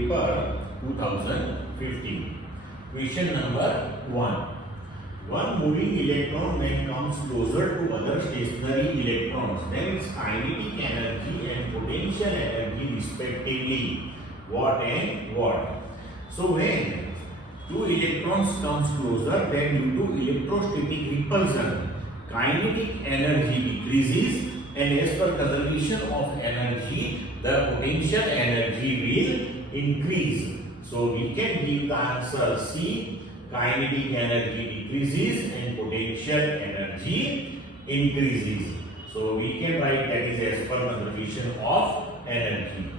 paper 2015. Question number 1. One moving electron when comes closer to other stationary electrons, then its kinetic energy and potential energy respectively, what and what. So when two electrons comes closer, then due to electrostatic repulsion, kinetic energy decreases, and as per conservation of energy, the potential energy will increase. So we can give the answer C. Kinetic energy decreases and potential energy increases. So we can write that is as per conservation of energy.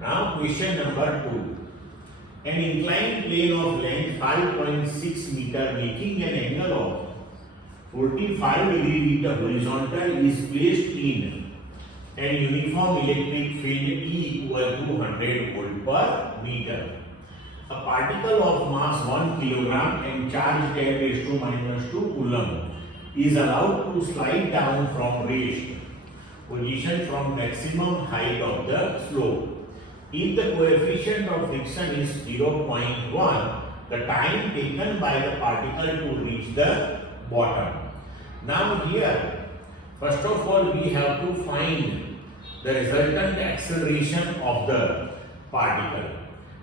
Now question number 2. An inclined plane of length 5.6 meter making an angle of 45 degree with the horizontal is placed in an uniform electric field E equal to 100 volt per meter. A particle of mass 1 kilogram and charge 10 raised to minus 2 coulomb is allowed to slide down from rest position from maximum height of the slope. If the coefficient of friction is 0.1, the time taken by the particle to reach the bottom. Now here, first of all, we have to find the resultant acceleration of the particle.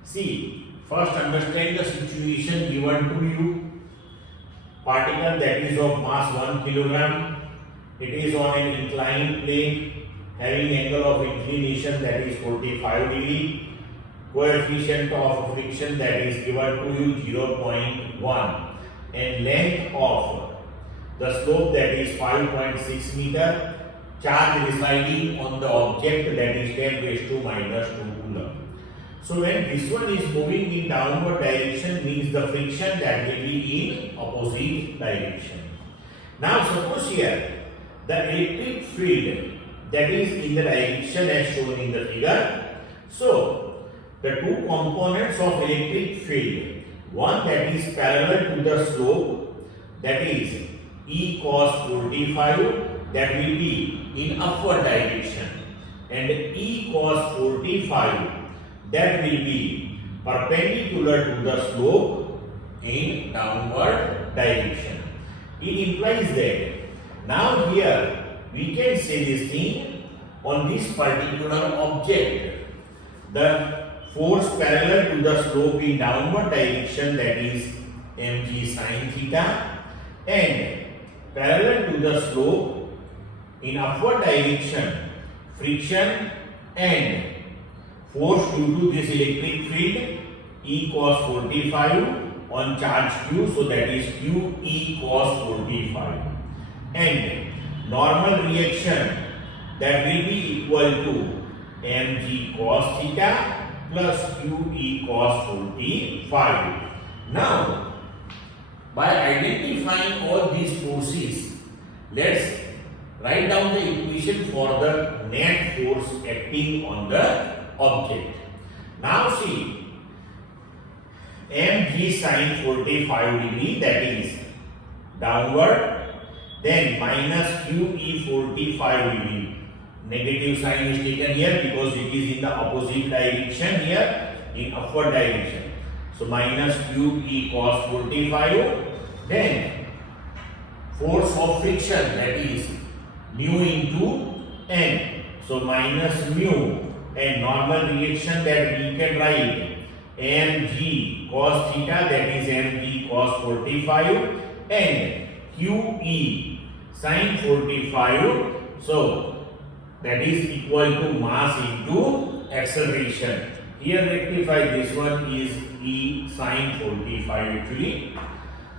See, first understand the situation given to you. Particle that is of mass 1 kilogram. It is on an inclined plane having angle of inclination that is 45 degree. Coefficient of friction that is given to you 0.1 and length of the slope that is 5.6 meter. Charge residing on the object that is 10 raised to minus 2 coulomb. So when this one is moving in downward direction means the friction that will be in opposite direction. Now suppose here the electric field that is in the direction as shown in the figure. So the two components of electric field, one that is parallel to the slope, that is E cos 45, that will be in upward direction, and E cos 45 that will be perpendicular to the slope in downward direction. It implies that now here we can say this thing on this particular object. The force parallel to the slope in downward direction, that is mg sin theta, and parallel to the slope in upward direction, friction and force due to this electric field E cos 45 on charge Q, so that is Q E cos 45, and normal reaction that will be equal to mg cos theta plus Q E cos 45. Now by identifying all these forces, let's write down the equation for the net force acting on the object. Now see, mg sin 45 degree, that is downward, then minus QE 45 degree. Negative sign is taken here because it is in the opposite direction here, in upward direction. So minus QE cos 45, then force of friction, that is mu into n. So minus mu, and normal reaction that we can write mg cos theta, that is mg cos 45, and QE sin 45. So that is equal to mass into acceleration. Here rectify this one is E sin 45 actually.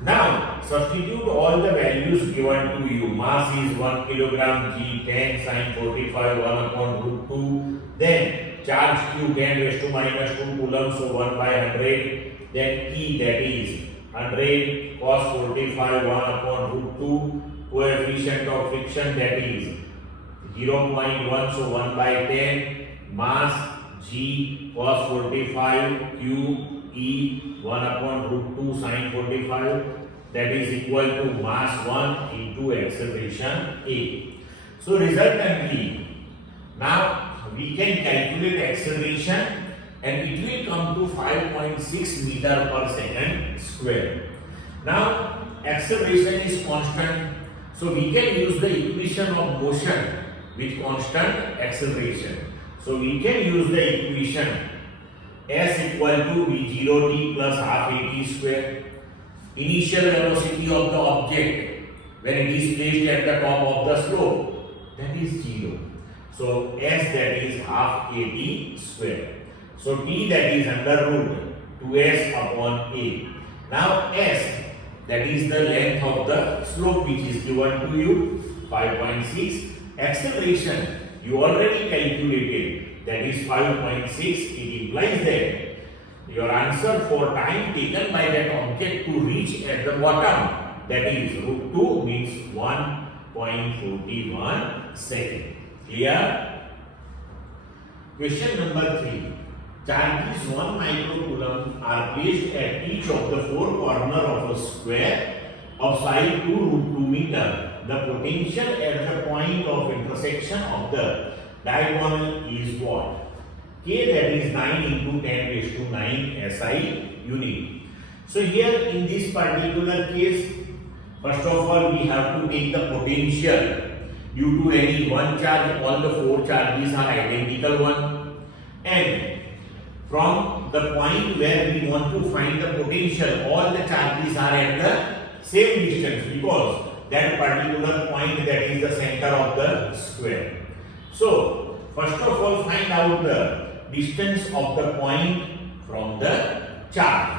Now substitute all the values given to you. Mass is 1 kilogram, G 10 sin 45 1 upon root 2. Then charge Q 10 raised to minus 2 coulomb, so 1 by 100. Then E, that is 100 cos 45 1 upon root 2. Coefficient of friction, that is 0.1, so 1 by 10. Mass G cos 45 Q E 1 upon root 2 sin 45, that is equal to mass 1 into acceleration A. So resultantly, now we can calculate acceleration and it will come to 5.6 meter per second square. Now acceleration is constant, so we can use the equation of motion with constant acceleration. So we can use the equation s equal to v0t plus half at square. Initial velocity of the object when it is placed at the top of the slope, that is 0. So s, that is half at square. So t, that is under root 2s upon a. Now s, that is the length of the slope which is given to you, 5.6. Acceleration you already calculated, that is 5.6. It implies that your answer for time taken by that object to reach at the bottom, that is root 2, means 1.41 second. Clear? Question number 3. Charges 1 microcoulomb are placed at each of the four corners of a square of side 2 root 2 meter. The potential at the point of intersection of the diagonal is what? K, that is 9 into 10 raised to 9 SI unit. So here in this particular case, first of all we have to take the potential. Due to any one charge, all the four charges are identical one, and from the point where we want to find the potential, all the charges are at the same distance, because that particular point, that is the center of the square. So first of all find out the distance of the point from the charge.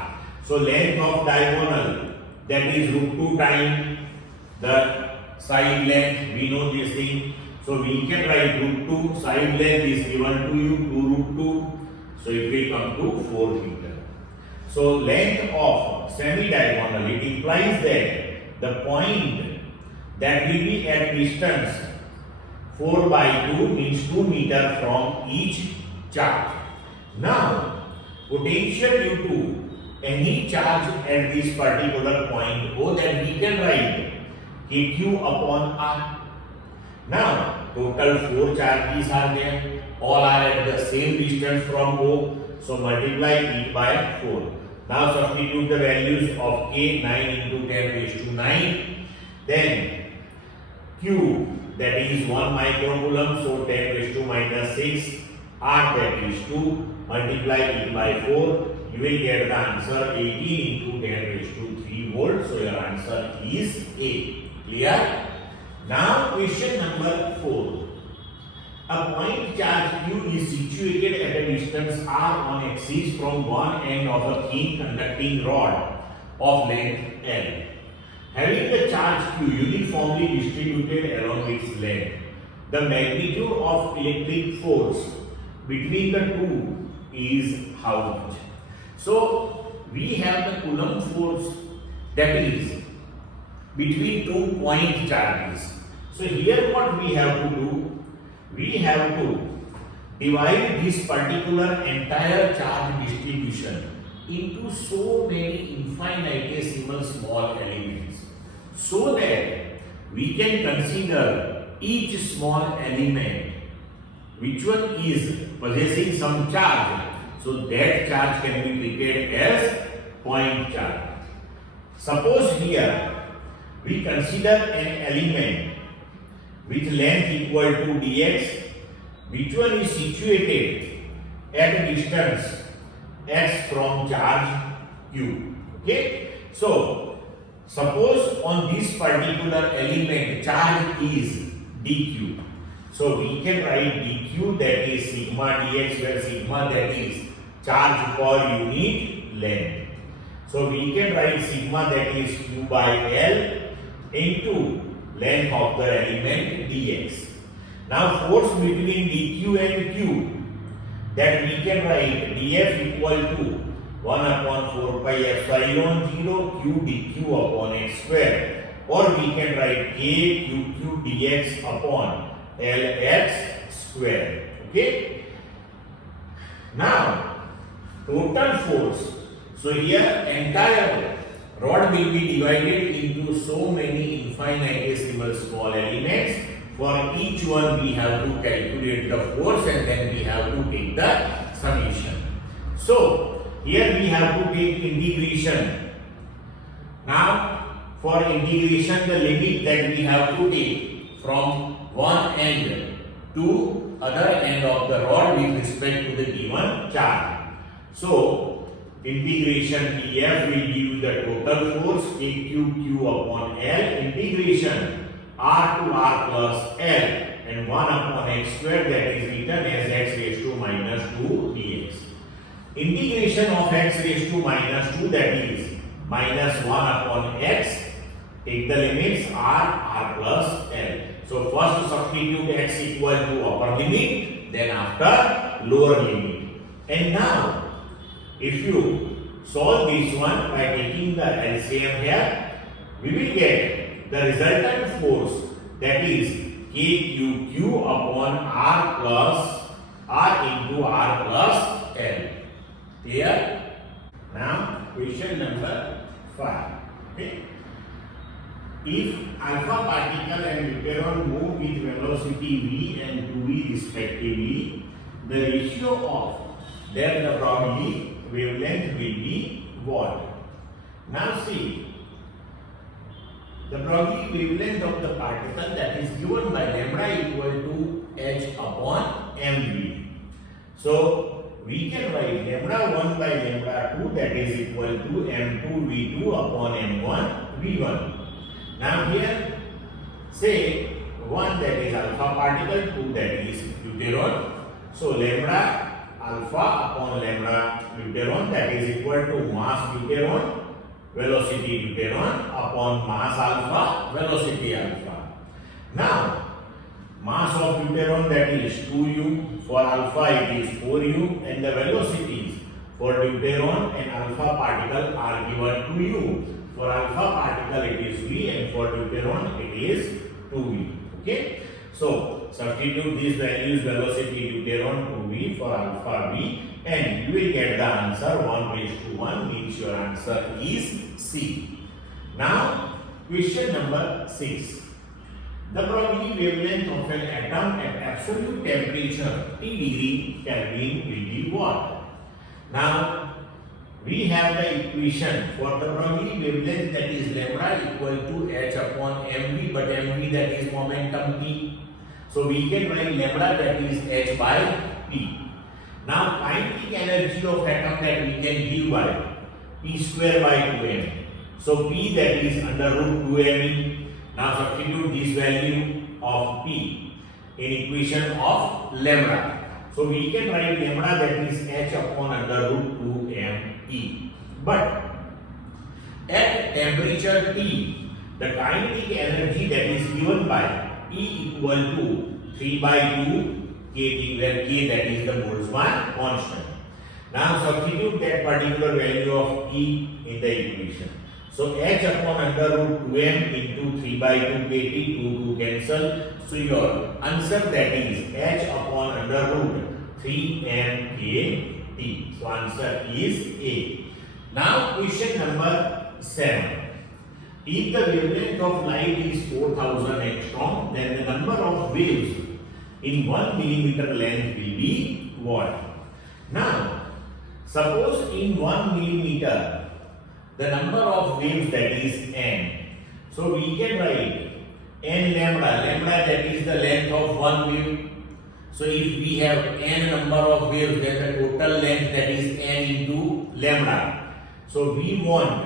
So length of diagonal, that is root 2 times the side length, we know this thing. So we can write root 2, side length is given to you 2 root 2. So it will come to 4 meter. So length of semi-diagonal, it implies that the point that will be at distance 4 by 2 means 2 meter from each charge. Now potential due to any charge at this particular point O, that we can write KQ upon R. Now total 4 charges are there, all are at the same distance from O, so multiply it by 4. Now substitute the values of K, 9 into 10 raised to 9, then Q, that is 1 microcoulomb, so 10 raised to minus 6, R, that is 2, multiply it by 4, you will get the answer 18 into 10 raised to 3 volts, so your answer is A. Clear? Now question number 4. A point charge Q is situated at a distance R on axis from one end of a thin conducting rod of length L. Having the charge Q uniformly distributed along its length, the magnitude of electric force between the two is how much? So we have the Coulomb force, that is between 2 point charges. So here what we have to do? We have to divide this particular entire charge distribution into so many infinitesimal small elements, so that we can consider each small element which one is possessing some charge, so that charge can be treated as point charge. Suppose here we consider an element with length equal to dx, which one is situated at a distance x from charge q. Okay, so suppose on this particular element charge is dq, so we can write dq, that is sigma dx, where sigma, that is charge per unit length. So we can write sigma, that is q by l into length of the element dx. Now force between dq and q, that we can write df equal to 1 upon 4 pi epsilon 0 q dq upon x square, or we can write k q dx upon lx square. Okay. Now total force, so here entire rod will be divided into so many infinitesimal small elements. For each one we have to calculate the force, and then we have to take the summation. So here we have to take integration. Now for integration, the limit that we have to take from one end to other end of the rod with respect to the given charge. So integration TF will give you the total force AQQ upon L, integration R to R plus L, and 1 upon x square, that is written as x raised to minus 2 dx. Integration of x raised to minus 2, that is minus 1 upon x, take the limits R plus L. So first substitute x equal to upper limit, then after lower limit. And now if you solve this one by taking the LCM here, we will get the resultant force, that is KQQ upon R into R plus L. Clear? Now question number 5. Okay. If alpha particle and deuteron move with velocity v and 2v respectively, the ratio of their de Broglie wavelength will be what? Now see, the Broglie wavelength of the particle, that is given by lambda equal to h upon mv. So we can write lambda 1 by lambda 2, that is equal to m2 v2 upon m1 v1. Now here say 1, that is alpha particle, 2, that is deuteron. So lambda alpha upon lambda deuteron, that is equal to mass deuteron, velocity deuteron upon mass alpha, velocity alpha. Now mass of deuteron, that is 2u, for alpha it is 4u, and the velocities for deuteron and alpha particle are given to you. For alpha particle it is v, and for deuteron it is 2v. Okay. So substitute these values, velocity deuteron 2v for alpha v, and you will get the answer 1 raised to 1, means your answer is C. Now question number 6. The Broglie wavelength of an atom at absolute temperature T degree Kelvin will be what? Now we have the equation for the Broglie wavelength, that is lambda equal to h upon mv, but mv, that is momentum p. So we can write lambda, that is h by p. Now kinetic energy of atom, that we can give by p square by 2m. So p, that is under root 2me. Now substitute this value of p in equation of lambda. So we can write lambda, that is h upon under root 2me. But at temperature T, the kinetic energy that is given by E equal to 3 by 2 kT, where k, that is the Boltzmann constant. Now substitute that particular value of E in the equation. So h upon under root 2m into 3 by 2 kT, 2 cancel. So your answer, that is h upon under root 3m kT. So answer is A. Now question number 7. If the wavelength of light is 4000 angstrom, then the number of waves in 1 millimeter length will be what? Now suppose in 1 millimeter the number of waves, that is n. So we can write n lambda, lambda, that is the length of one wave. So if we have n number of waves, then the total length, that is n into lambda. So we want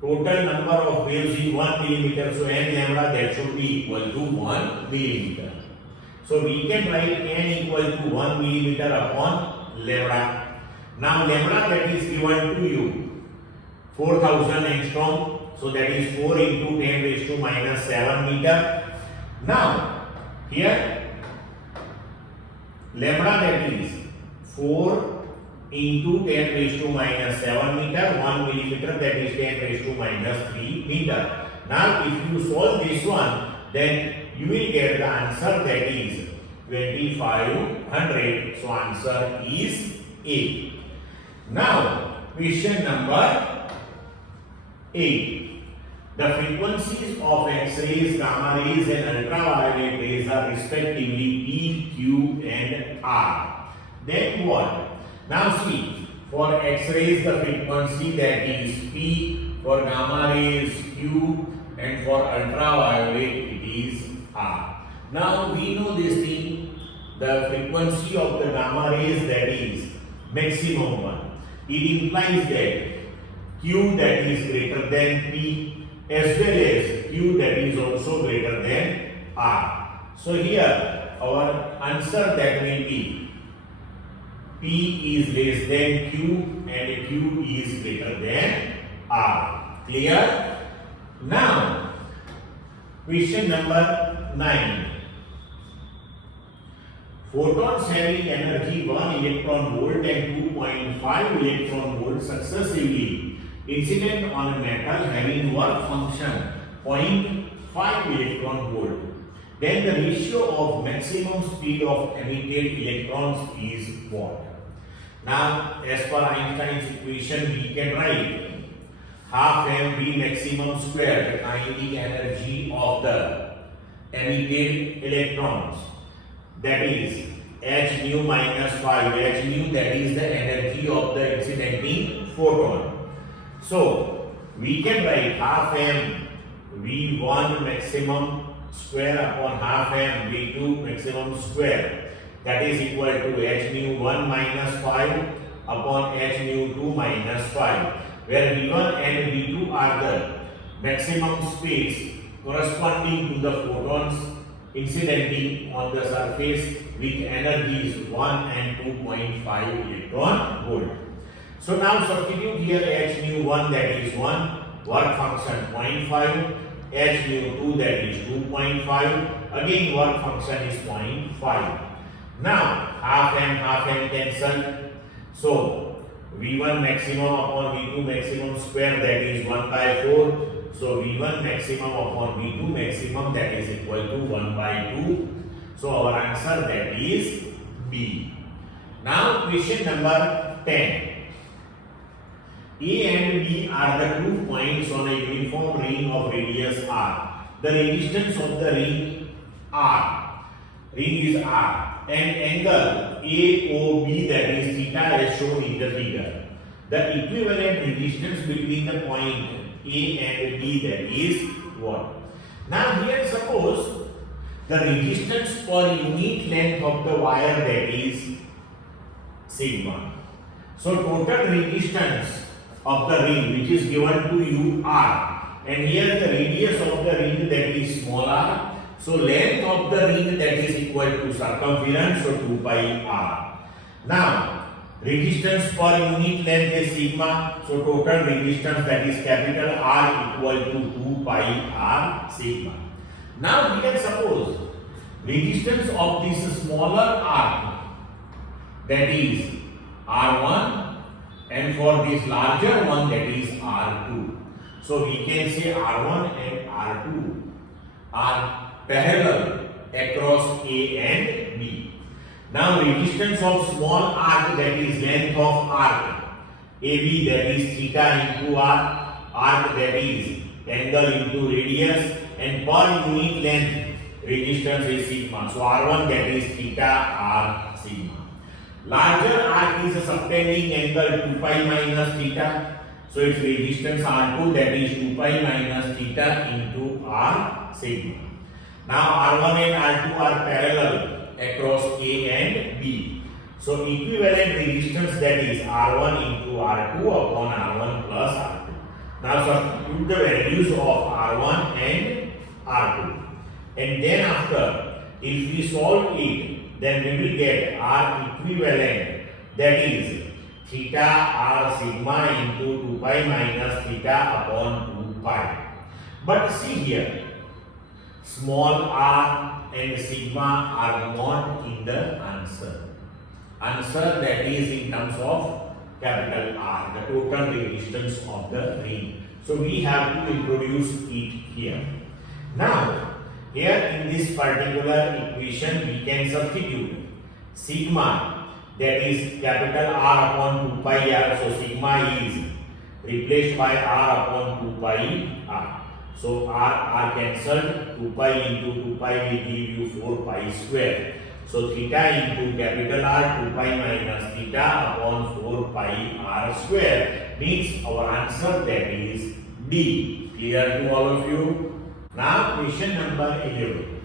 total number of waves in 1 millimeter. So n lambda, that should be equal to 1 millimeter. So we can write n equal to 1 millimeter upon lambda. Now lambda, that is given to you 4000 angstrom. So that is 4 into 10 raised to minus 7 meter. Now here lambda, that is 4 into 10 raised to minus 7 meter, 1 millimeter, that is 10 raised to minus 3 meter. Now if you solve this one, then you will get the answer, that is 2500. So answer is A. Now question number 8. The frequencies of X-rays, gamma rays and ultraviolet rays are respectively P, Q and R. Then what? Now see, For X-rays the frequency that is P, for gamma rays Q, and for ultraviolet it is R. Now we know this thing, the frequency of the gamma rays that is maximum one. It implies that Q that is greater than P as well as Q that is also greater than R. So here our answer that will be P is less than Q and Q is greater than R. Clear? Now, question number 9. Photons having energy 1 electron volt and 2.5 electron volt successively incident on a metal having work function 0.5 electron volt. Then the ratio of maximum speed of emitted electrons is what? Now, as per Einstein's equation, we can write half mv maximum square, the kinetic energy of the emitted electrons. That is h nu minus 5, h nu that is the energy of the incident photon. So, we can write half m v1 maximum square upon half m v2 maximum square, that is equal to h nu 1 minus 5 upon h nu 2 minus 5, where v1 and v2 are the maximum speeds corresponding to the photons incidenting on the surface with energies 1 and 2.5 electron volt. So now substitute here h nu 1 that is 1, work function 0.5, h nu 2 that is 2.5, again work function is 0.5. Now half m cancel. So v1 maximum upon v2 maximum square, that is 1 by 4. So v1 maximum upon v2 maximum, that is equal to 1 by 2. So our answer that is B. Now question number 10. A and B are the 2 points on a uniform ring of radius r. The resistance of the ring is r, and angle AOB, that is theta, as shown in the figure. The equivalent resistance between the point A and B, that is what? Now here suppose the resistance per unit length of the wire, that is sigma. So total resistance of the ring which is given to you r, and here the radius of the ring, that is small r. So length of the ring, that is equal to circumference, so 2 pi r. Now resistance per unit length is sigma, so total resistance, that is capital R, equal to 2 pi r sigma. Now here suppose resistance of this smaller r, that is R1, and for this larger one, that is R2. So we can say R1 and R2 are parallel across A and B. Now resistance of small arc, that is length of arc AB, that is theta into r, arc that is angle into radius, and per unit length resistance is sigma. So R1 that is theta r sigma. Larger arc is a subtending angle 2 pi minus theta. So its resistance R2 that is 2 pi minus theta into r sigma. Now R1 and R2 are parallel across A and B. So equivalent resistance, that is R1 into R2 upon R1 plus R2. Now substitute the values of R1 and R2. And then after, if we solve it, then we will get R equivalent, that is theta r sigma into 2 pi minus theta upon 2 pi. But see here, small r and sigma are not in the answer. Answer, that is in terms of capital R, the total resistance of the ring. So we have to introduce it here. Now, here in this particular equation, we can substitute sigma, that is capital R upon 2 pi r. So sigma is replaced by r upon 2 pi r. So r cancelled, 2 pi into 2 pi will give you 4 pi square. So theta into capital R 2 pi minus theta upon 4 pi R square means our answer, that is D. Clear to all of you? Now question number 11.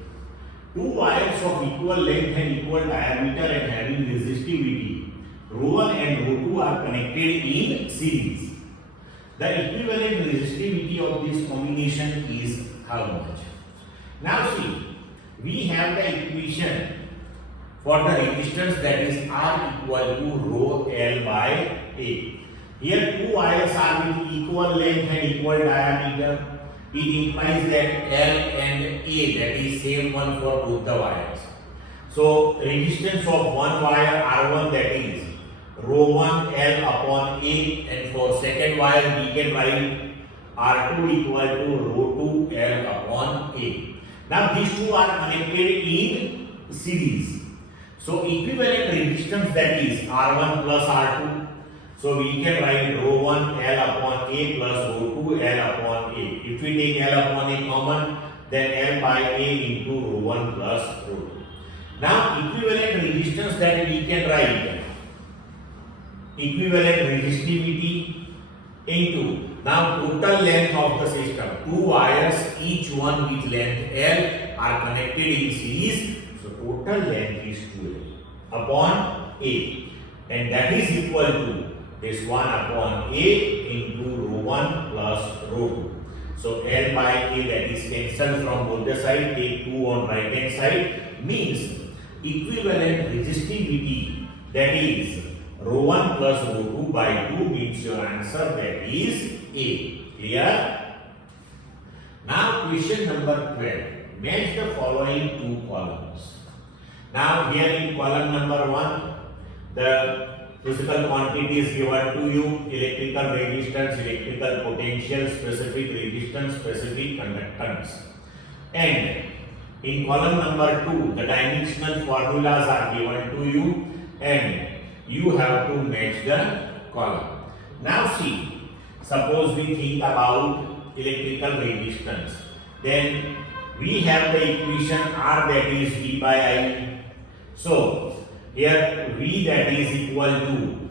Two wires of equal length and equal diameter and having resistivity ρ1 and ρ2 are connected in series. The equivalent resistivity of this combination is how much? Now see, we have the equation for the resistance, that is R equal to rho L by A. Here two wires are with equal length and equal diameter. It implies that L and A, that is same one for both the wires. So resistance of one wire R1, that is rho 1 L upon A, and for second wire we can write R2 equal to rho 2 L upon A. Now these two are connected in series. So equivalent resistance, that is R1 plus R2. So we can write rho 1 L upon A plus rho 2 L upon A. If we take L upon A common, then L by A into rho 1 plus rho 2. Now equivalent resistance that we can write, equivalent resistivity into now total length of the system. Two wires, each one with length L, are connected in series. So total length is 2L upon A, and that is equal to this 1 upon A into rho 1 plus rho 2. So L by A, that is cancelled from both the sides, take 2 on right hand side, means equivalent resistivity, that is rho 1 plus rho 2 by 2, means your answer, that is A. Clear? Now question number 12. Match the following two columns. Now here in column number 1, the physical quantities given to you: electrical resistance, electrical potential, specific resistance, specific conductance. And in column number 2, the dimensional formulas are given to you and you have to match the column. Now see, suppose we think about electrical resistance. Then we have the equation R, that is V by I. So here V, that is equal to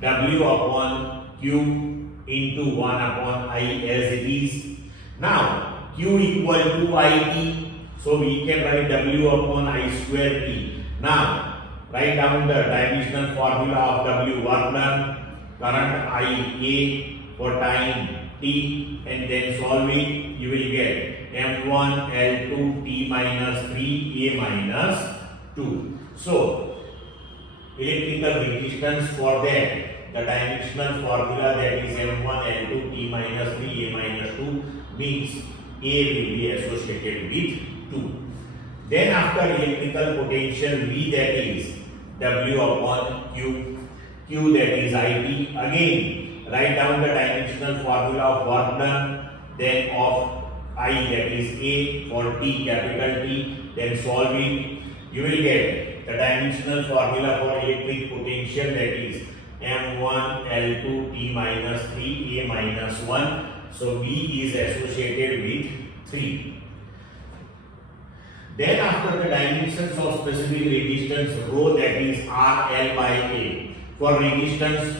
W upon Q into 1 upon I as it is. Now Q equal to IT, so we can write W upon I square T. Now write down the dimensional formula of W: work done, current I A for time T, and then solve it. You will get M1 L2 T minus 3 A minus 2. So electrical resistance, for that the dimensional formula, that is M1 L2 T minus 3 A minus 2, means A will be associated with 2. Then after electrical potential V, that is W upon Q, Q that is IT. Again write down the dimensional formula of work done, then of I, that is A for T, capital T, then solve it. You will get the dimensional formula for electric potential, that is M1 L2 T minus 3 A minus 1. So V is associated with 3. Then after the dimensions of specific resistance rho, that is R L by A. For resistance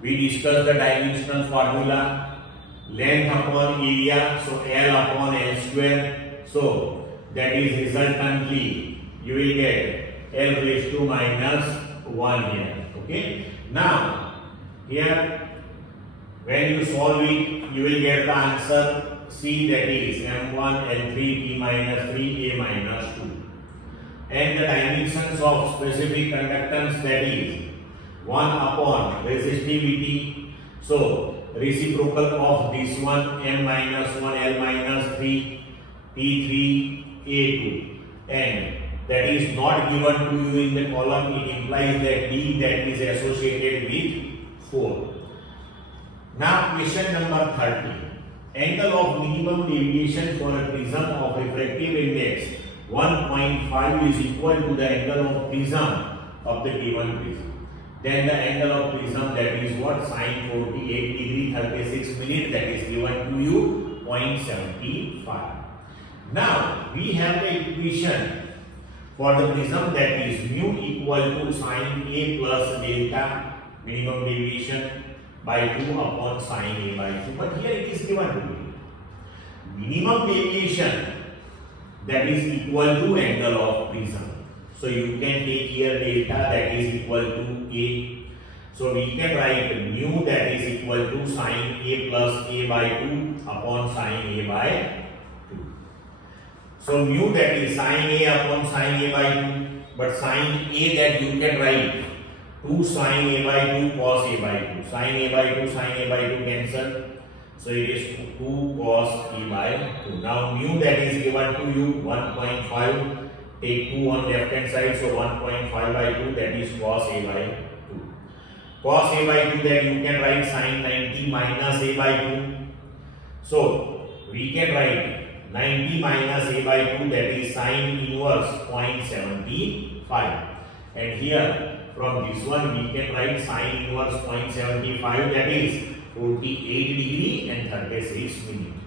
we discussed the dimensional formula, length upon area, so L upon L square. So that is resultantly you will get L raised to minus 1 here. Okay. Now here when you solve it, you will get the answer C, that is M1 L3 T minus 3 A minus 2. And the dimensions of specific conductance, that is 1 upon resistivity. So reciprocal of this one, M minus 1 L minus 3 T3 A2. And that is not given to you in the column. It implies that D, that is associated with 4. Now question number 30. Angle of minimum deviation for a prism of refractive index 1.5 is equal to the angle of prism of the given prism. Then the angle of prism, that is what? Sine 48 degree 36 minutes, that is given to you 0.75. Now we have the equation for the prism, that is mu equal to sin A plus delta minimum deviation by 2 upon sin A by 2. But here it is given to you. Minimum deviation, that is equal to angle of prism. So you can take here delta, that is equal to A. So we can write mu, that is equal to sin A plus A by 2 upon sin A by 2. So mu, that is sin A upon sin A by 2. But sin A, that you can write 2 sin A by 2 cos A by 2. Sin A by 2, sin A by 2 cancel. So it is 2 cos A by 2. Now mu, that is given to you 1.5. Take 2 on left hand side, so 1.5 by 2, that is cos A by 2. Cos A by 2, that you can write sin 90 minus A by 2. So we can write 90 minus A by 2, that is sin inverse 0.75. And here from this one we can write sin inverse 0.75, that is 48 degree and 36 minutes.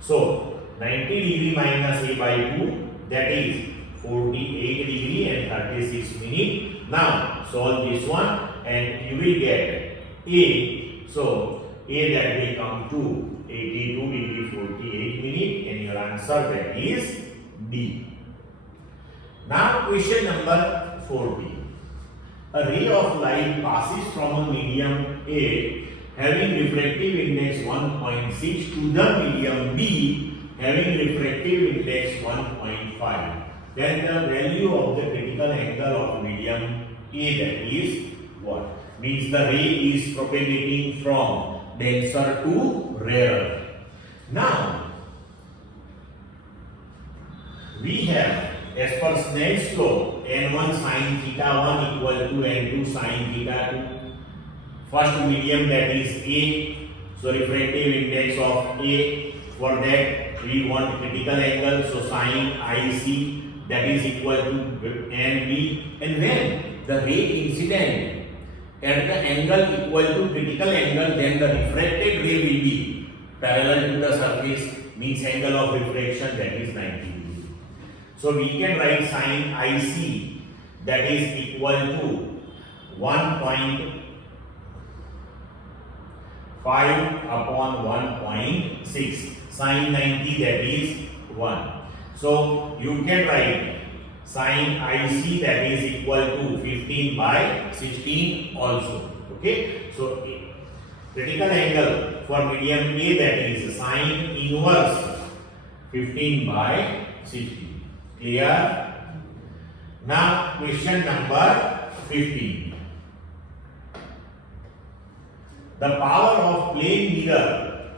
So 90 degree minus A by 2, that is 48 degree and 36 minutes. Now solve this one and you will get A. So A, that will come to 82 degree 48 minutes, and your answer, that is D. Now question number 40. A ray of light passes from a medium A having refractive index 1.6 to the medium B having refractive index 1.5. Then the value of the critical angle of medium A, that is what? Means the ray is propagating from denser to rarer. Now we have, as per Snell's law, n1 sin theta 1 equal to n2 sin theta 2. First medium, that is A. So refractive index of A. For that we want critical angle. So sin IC, that is equal to NB. And when the ray incident at the angle equal to critical angle, then the refracted ray will be parallel to the surface, means angle of refraction, that is 90 degree. So we can write sin IC, that is equal to 1.5 upon 1.6. Sin 90, that is 1. So you can write sin IC, that is equal to 15 by 16 also. Okay. So critical angle for medium A, that is sin inverse 15 by 16. Clear? Now question number 15. The power of plane mirror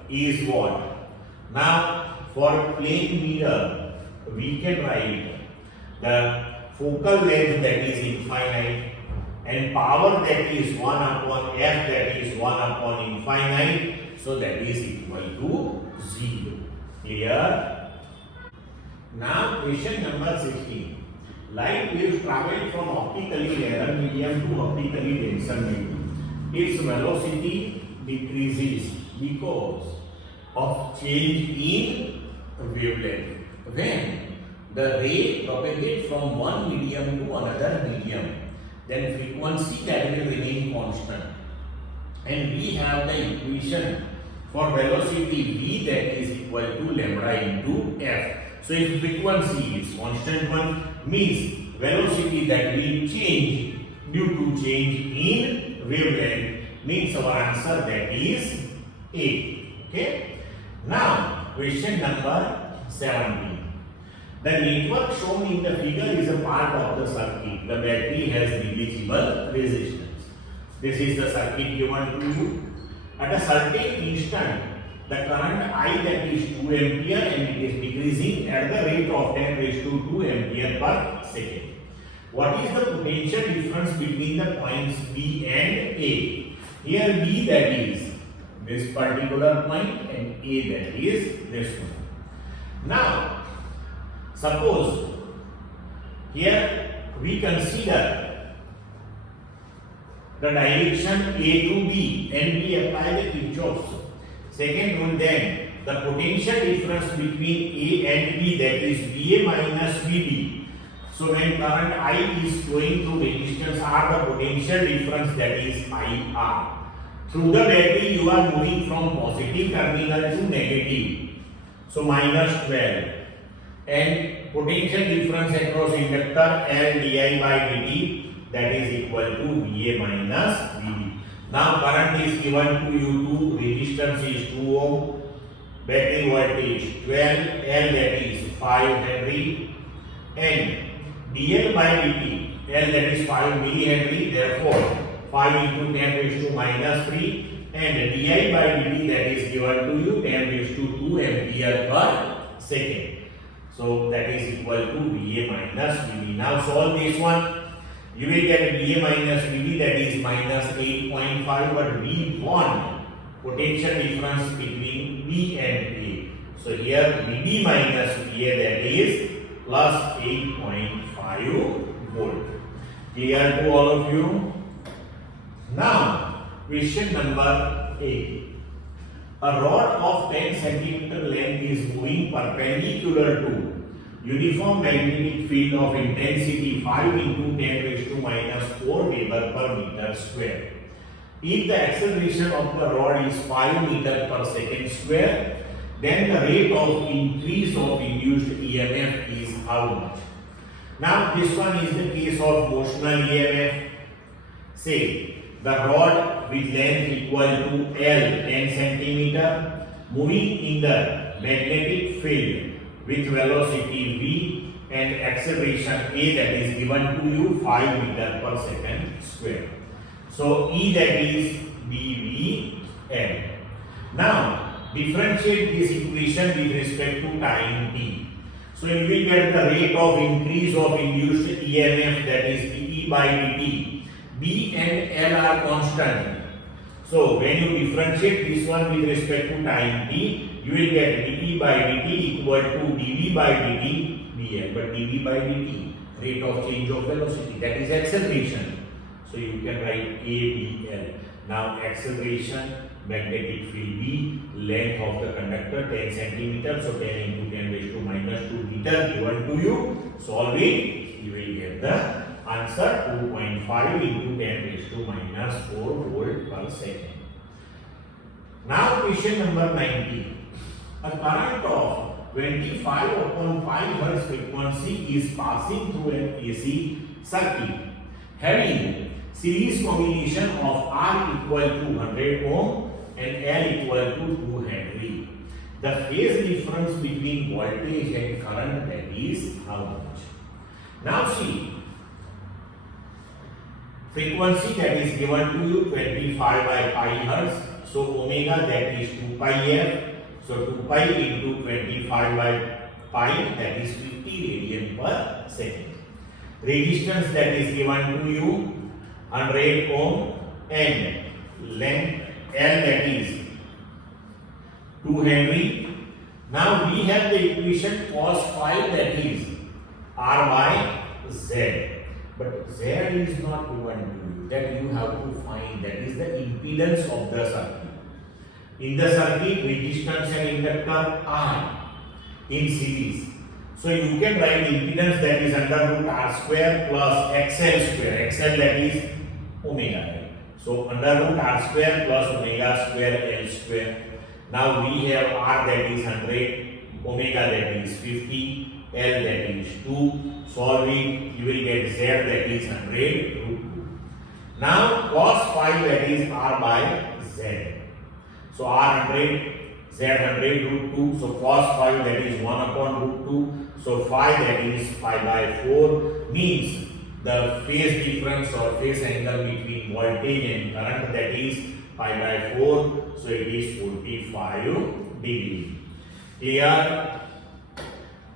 is what? Now for plane mirror we can write the focal length, that is infinite, and power, that is 1 upon f, that is 1 upon infinite, so that is equal to 0. Clear? Now question number 16. Light waves travel from optically rarer medium to optically denser medium. Its velocity decreases because of change in wavelength. When the ray propagates from one medium to another medium, then frequency, that will remain constant. And we have the equation for velocity v, that is equal to lambda into f. So if frequency is constant one, means velocity that will change due to change in wavelength, means our answer, that is A. Okay. Now question number 17. The network shown in the figure is a part of the circuit. The battery has negligible resistance. This is the circuit given to you. At a certain instant, the current I, that is 2 ampere, and it is decreasing at the rate of 10 raised to 2 ampere per second. What is the potential difference between the points B and A? Here B, that is this particular point, and A, that is this one. Now suppose here we consider the direction A to B and we apply the Kirchhoff's second rule, then the potential difference between A and B, that is VA minus VB. So when current I is flowing through resistance R, the potential difference, that is IR. Through the battery you are moving from positive terminal to negative. So minus 12. And potential difference across inductor L di by dt, that is equal to VA minus VB. Now current is given to you, to resistance is 2 ohm, battery voltage 12, L that is 5 Henry, and dl by dt, L that is 5 millihenry, therefore 5 into 10 raised to minus 3, and di by dt, that is given to you 10 raised to 2 ampere per second. So that is equal to VA minus VB. Now solve this one. You will get VA minus VB, that is minus 8.5, but we want potential difference between B and A. So here VB minus VA, that is plus 8.5 volt. Clear to all of you? Now question number 8. A rod of 10 cm length is moving perpendicular to uniform magnetic field of intensity 5 into 10 raised to minus 4 Weber per meter square. If the acceleration of the rod is 5 meter per second square, then the rate of increase of induced EMF is how much? Now this one is the case of motional EMF. Say the rod with length equal to L 10 cm moving in the magnetic field with velocity v and acceleration a, that is given to you 5 meter per second square. So E, that is BVL. Now differentiate this equation with respect to time t. So you will get the rate of increase of induced EMF, that is dE by dt. B and L are constant. So when you differentiate this one with respect to time t, you will get dE by dt equal to dV by dt BL, but dV by dt, rate of change of velocity, that is acceleration. So you can write ABL. Now acceleration, magnetic field B, length of the conductor 10 cm, so 10 into 10 raised to minus 2 meter given to you. Solve it, you will get the answer 2.5 into 10 raised to minus 4 volt per second. Now question number 19. A current of 25 upon 5 Hz frequency is passing through an AC circuit having series combination of R equal to 100 ohm and L equal to 2 Henry. The phase difference between voltage and current, that is how much? Now see, frequency that is given to you 25 by pi Hz, so omega, that is 2 pi f. So 2 pi into 25 by pi, that is 50 radian per second. Resistance that is given to you 100 ohm and length L, that is 2 Henry. Now we have the equation cos phi, that is R by Z. But Z is not given to you. That you have to find. That is the impedance of the circuit. In the circuit, resistance and inductor are in series. So you can write impedance, that is under root R square plus XL square. XL, that is omega. So under root R square plus omega square L square. Now we have R, that is 100, omega, that is 50, L, that is 2. Solve it, you will get Z, that is 100 root 2. Now cos phi, that is R by Z. So R 100, Z 100 root 2. So cos phi, that is 1 upon root 2. So phi, that is pi by 4, means the phase difference or phase angle between voltage and current, that is pi by 4. So it is 45 degree. Clear?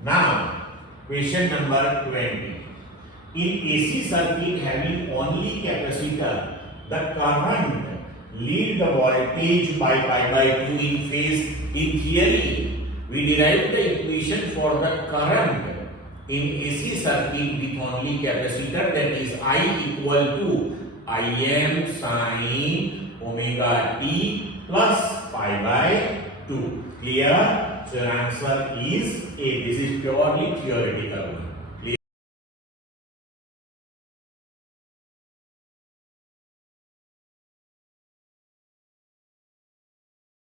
Now question number 20. In AC circuit having only capacitor, the current lead the voltage by pi by 2 in phase. In theory, we derived the equation for the current in AC circuit with only capacitor, that is I equal to Im sin omega t plus pi by 2. Clear? So your answer is A. This is purely theoretical.